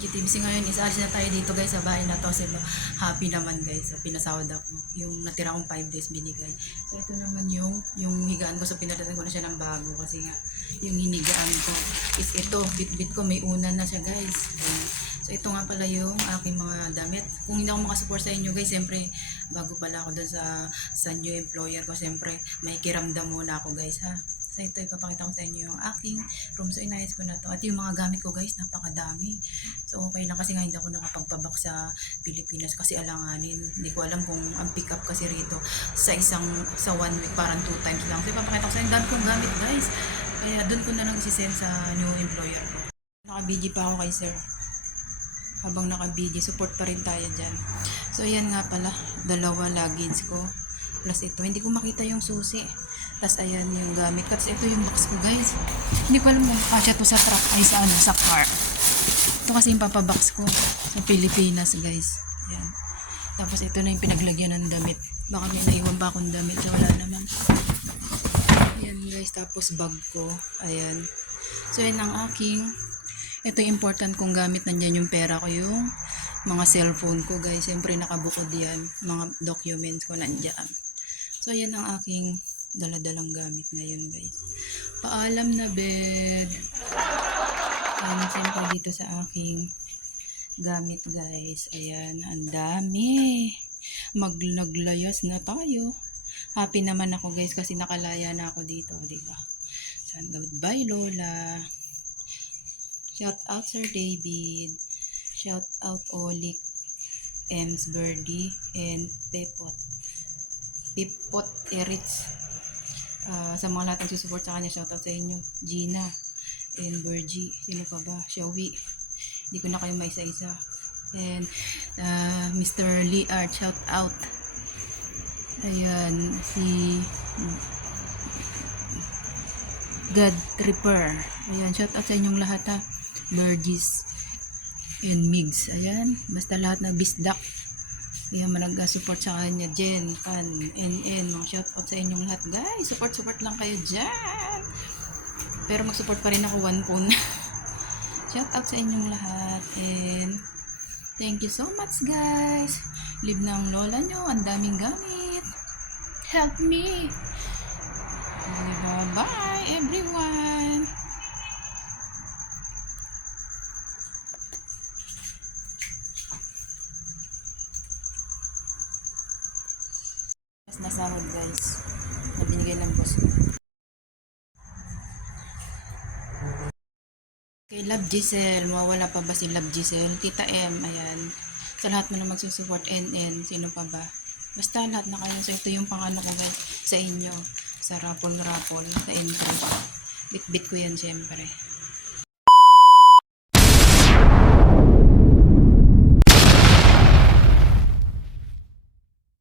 GTBC ngayon is alis na tayo dito guys sa bahay na to. So, happy naman guys. So, pinasahod ako. Yung natira kong 5 days binigay. So, ito naman yung, yung higaan ko. So, pinalitan ko na siya ng bago kasi nga yung hinigaan ko is ito. Bit-bit ko may unan na siya guys. Ayan. So, ito nga pala yung aking mga damit. Kung hindi ako makasupport sa inyo guys, siyempre, bago pala ako doon sa, sa new employer ko, siyempre, may kiramdam muna ako guys ha. So, ito, ipapakita ko sa inyo yung aking room. So, inayos ko na to. At yung mga gamit ko guys, napakadami. So, okay lang kasi nga hindi ako nakapagpabak sa Pilipinas kasi alanganin. Hindi ko alam kung ang pick up kasi rito sa isang, sa one week, parang two times lang. So, ipapakita ko sa inyo, dami kong gamit guys. Kaya doon ko na lang isi-send sa new employer ko. Naka-BG pa ako kay sir habang naka-BG, support pa rin tayo dyan. So, ayan nga pala, dalawa luggage ko. Plus ito, hindi ko makita yung susi. Tapos ayan yung gamit ko. Tapos ito yung box ko guys. Hindi ko alam kung kasya to sa truck ay sa ano, sa car. Ito kasi yung papabox ko sa Pilipinas guys. Ayan. Tapos ito na yung pinaglagyan ng damit. Baka may naiwan pa akong damit na wala naman. Ayan guys, tapos bag ko. Ayan. So yan ang aking ito yung important kong gamit nandyan yung pera ko yung mga cellphone ko guys siyempre nakabukod yan mga documents ko nandyan so yan ang aking daladalang gamit ngayon guys. Paalam na bed. Um, siyempre dito sa aking gamit guys. Ayan ang dami. Maglaglayas na tayo. Happy naman ako guys kasi nakalaya na ako dito di ba? So, goodbye lola. Shout out Sir David. Shout out Olik, Ems Birdie, and Pepot. Pipot Eritz. Ah, sa mga lahat ng susupport sa kanya, shout out sa inyo. Gina and Virgie. Sino pa ba? Showy. Hindi ko na kayo maisa-isa. And ah, Mr. Lee Art, shout out. Ayan, si God Tripper. Ayan, shout out sa inyong lahat ha. Burgess and Migs. Ayan, basta lahat ng bisdak. Ayan, malaga support sa kanya. Jen, Kan, NN, mga shout out sa inyong lahat. Guys, support, support lang kayo dyan. Pero mag-support pa rin ako one phone. shout out sa inyong lahat. And thank you so much guys. Live ng lola nyo. Ang daming gamit. Help me. Bye everyone. Mas nasahod guys. Na binigay ng boss ko. Kay Love Giselle, mawala pa ba si Love Giselle? Tita M, ayan. Sa lahat na magsusupport, NN, sino pa ba? Basta lahat na kayo. So, ito yung pangano ko guys, sa inyo. Sa rapol-rapol, sa intro. Bit-bit ko yan syempre.